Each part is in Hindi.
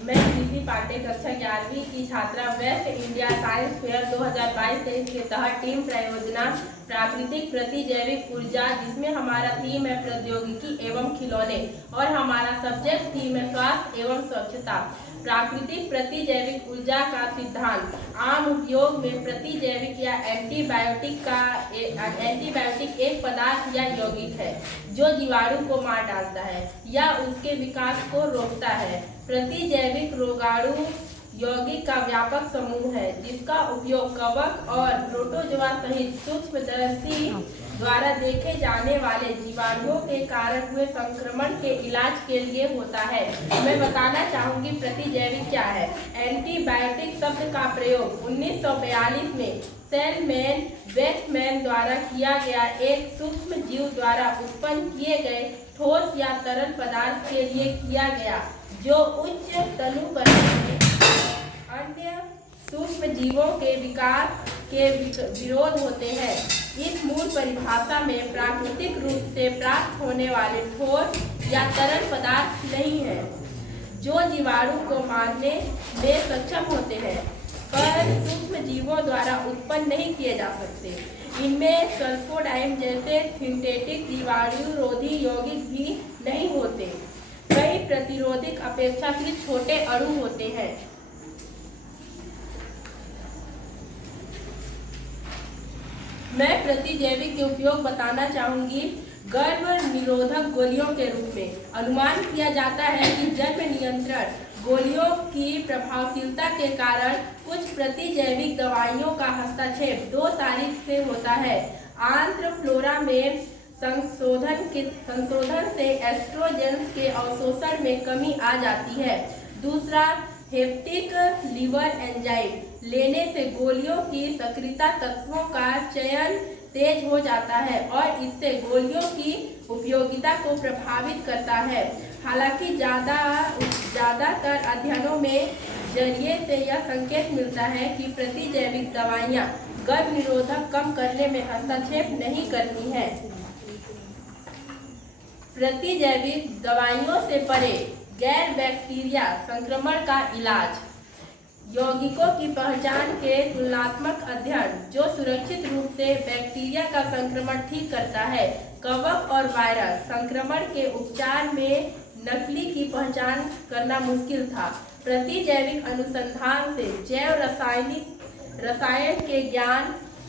मैं कृषि पांडे कक्षा 11वीं की छात्रा वेस्ट इंडिया साइंस फेयर 2022-23 के तहत टीम परियोजना प्राकृतिक प्रति जैविक ऊर्जा, जिसमें हमारा थीम है प्रौद्योगिकी एवं खिलौने और हमारा सब्जेक्ट थीम है स्वास्थ्य एवं स्वच्छता। प्राकृतिक प्रति जैविक ऊर्जा का सिद्धांत आम उपयोग में प्रति जैविक या एंटीबायोटिक एक पदार्थ या यौगिक है जो जीवाणु को मार डालता है या उसके विकास को रोकता है। प्रति जैविक रोगाणु यौगिक का व्यापक समूह है जिसका उपयोग कवक और प्रोटोजोआ सहित सूक्ष्मदर्शी द्वारा देखे जाने वाले जीवाणुओं के कारण हुए संक्रमण के इलाज के लिए होता है। मैं बताना चाहूंगी प्रति जैविक क्या है। एंटीबायोटिक शब्द का प्रयोग 1942 में सेलमैन वेस्टमैन द्वारा किया गया एक सूक्ष्म जीव द्वारा उत्पन्न किए गए ठोस या तरल पदार्थ के लिए किया गया जो उच्च तनुकरण में अन्य सूक्ष्म जीवों के विकास के विरोध होते हैं। इस मूल परिभाषा में प्राकृतिक रूप से प्राप्त होने वाले ठोस या तरल पदार्थ नहीं है जो जीवाणु को मारने में सक्षम होते हैं पर सूक्ष्म जीवों द्वारा उत्पन्न नहीं किए जा सकते। इनमें सल्फोडाइम जैसे सिंथेटिक जीवाणुरोधी यौगिक भी नहीं होते। कई प्रतिरोधक अपेक्षाकृत छोटे अणु होते हैं। मैं प्रतिजैविक के उपयोग बताना चाहूंगी। गर्भ निरोधक गोलियों के रूप में अनुमान किया जाता है कि जन्म नियंत्रण गोलियों की प्रभावशीलता के कारण कुछ प्रतिजैविक दवाइयों का हस्तक्षेप 2 तारीख से होता है। आंत्र फ्लोरा में संशोधन से एस्ट्रोजेंस के अवशोषण में कमी आ जाती है। दूसरा, हेप्टिक लीवर एंजाइम लेने से गोलियों की सक्रियता तत्वों का चयन तेज हो जाता है और इससे गोलियों की उपयोगिता को प्रभावित करता है। हालांकि ज़्यादातर अध्ययनों में जरिए से यह संकेत मिलता है कि प्रतिजैविक दवाइयाँ गर्भ निरोधक कम करने में हस्तक्षेप नहीं करती हैं। प्रतिजैविक दवाइयों से परे गैर बैक्टीरिया संक्रमण का इलाज, यौगिकों की पहचान के तुलनात्मक अध्ययन जो सुरक्षित रूप से बैक्टीरिया का संक्रमण ठीक करता है। कवक और वायरस संक्रमण के उपचार में नकली की पहचान करना मुश्किल था। प्रतिजैविक अनुसंधान से जैव रसायन के ज्ञान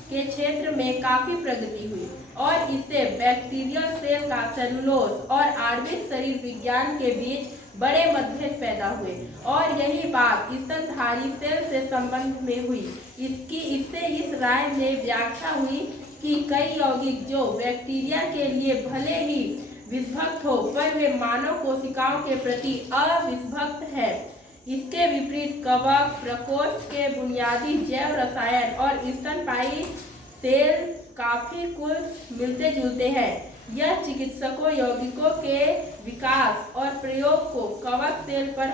के क्षेत्र में काफी प्रगति हुई और इससे बैक्टीरियल सेल का सेलुलोज और आणविक शरीर विज्ञान के बीच बड़े मतभेद पैदा हुए और यही बात स्तनधारी सेल से संबंध में हुई। इससे इस राय में व्याख्या हुई कि कई यौगिक जो बैक्टीरिया के लिए भले ही विषभक्त हो पर वे मानव कोशिकाओं के प्रति अविषभक्त है। इसके विपरीत कवक प्रकोष्ठ के बुनियादी जैव रसायन और स्तनपायी सेल काफी कुछ मिलते जुलते हैं। यह चिकित्सकों यौगिकों के विकास और प्रयोग को कवक सेल पर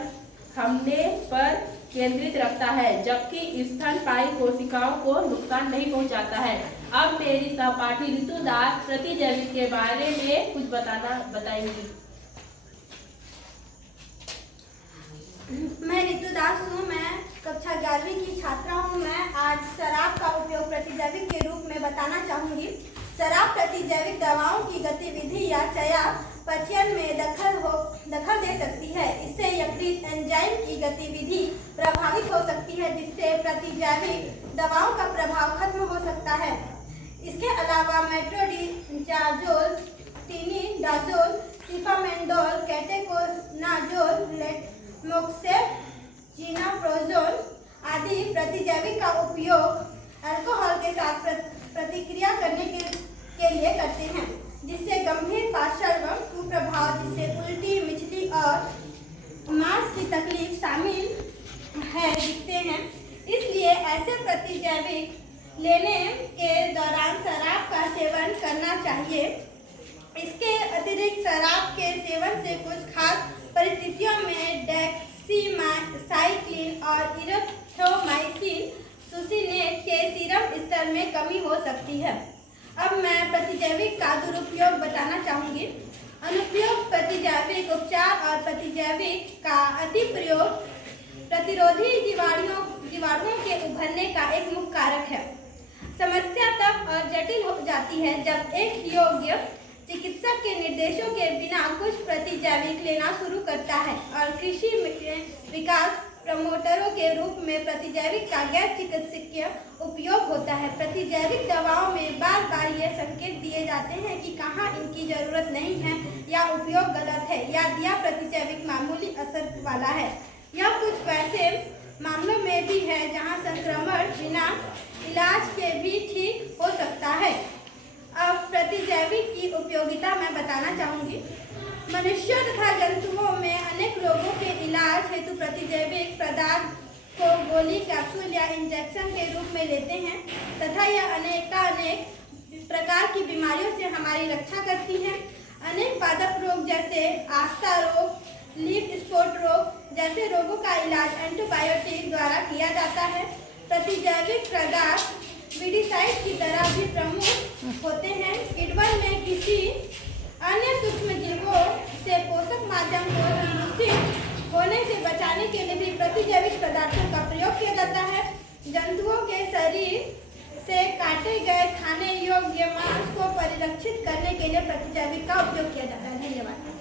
हमले पर केंद्रित रखता है जबकि स्तनपायी कोशिकाओं को नुकसान नहीं पहुंचाता है। अब मेरी सहपाठी ऋतु दास प्रतिजैविक के बारे में कुछ बताएंगी। मैं ऋतु दास हूँ। मैं कक्षा 11वीं की छात्रा हूँ। मैं आज शराब का उपयोग प्रतिजैविक के रूप में बताना चाहूँगी। शराब प्रतिजैविक दवाओं की गतिविधि या चयापचय में दखल दे सकती है। इससे यकृत एंजाइम की गतिविधि प्रभावित हो सकती है जिससे प्रतिजैविक दवाओं का प्रभाव खत्म हो सकता है। इसके अलावा मेट्रोनिडाजोल, टिनिडाजोल, सिपामेंडोल, केटेकोनाजोल, मोक्सेप, जिनाप्रोजोल आदि प्रतिजैविक का उपयोग अल्कोहल के साथ प्रतिक्रिया करने के लिए करते हैं जिससे गंभीर पार्श्व कुप्रभाव जिससे उल्टी, मिचली और मांस की तकलीफ शामिल है दिखते हैं। इसलिए ऐसे प्रतिजैविक लेने के दौरान शराब का सेवन करना चाहिए। इसके अतिरिक्त शराब के सेवन से कुछ खास परिस्थितियों में डॉक्सीसाइक्लिन और इरिथ्रोमाइसिन सुसिनेट के सीरम स्तर में कमी हो सकती है। अब मैं प्रतिजैविक का दुरुपयोग बताना चाहूँगी। अनुपयोग प्रतिजैविक उपचार और प्रतिजैविक का अति प्रयोग विरोधी जीवाणुओं के उभरने का एक मुख्य कारक है। समस्या तब और जटिल हो जाती है जब एक योग्य चिकित्सक के निर्देशों के बिना कुछ प्रतिजैविक लेना शुरू करता है और कृषि विकास प्रमोटरों के रूप में प्रतिजैविक का गैर चिकित्सकीय उपयोग होता है। प्रतिजैविक दवाओं में बार बार ये संकेत दिए जाते हैं कि कहाँ इनकी जरूरत नहीं है या उपयोग गलत है या प्रतिजैविक मामूली असर वाला है। यह कुछ वैसे मामलों में भी है जहाँ संक्रमण बिना इलाज के भी ठीक हो सकता है। अब प्रतिजैविक की उपयोगिता मैं बताना चाहूँगी। मनुष्यों तथा जंतुओं में अनेक रोगों के इलाज हेतु प्रतिजैविक पदार्थ को गोली, कैप्सूल या इंजेक्शन के रूप में लेते हैं तथा यह अनेक प्रकार की बीमारियों से हमारी रक्षा करती हैं। अनेक पादप रोग जैसे आस्था रोग, लीफ स्पॉट रोग जैसे रोगों का इलाज एंटीबायोटिक द्वारा किया जाता है। प्रतिजैविक पदार्थ वीडिसाइड की तरह भी प्रमुख होते हैं। किडवन में किसी अन्य सूक्ष्म जीवों से पोषक माध्यम को दूषित होने से बचाने के लिए भी प्रतिजैविक पदार्थों का प्रयोग किया जाता है। जंतुओं के शरीर से काटे गए खाने योग्य मांस को परिरक्षित करने के लिए प्रतिजैविक का उपयोग किया जाता है। धन्यवाद।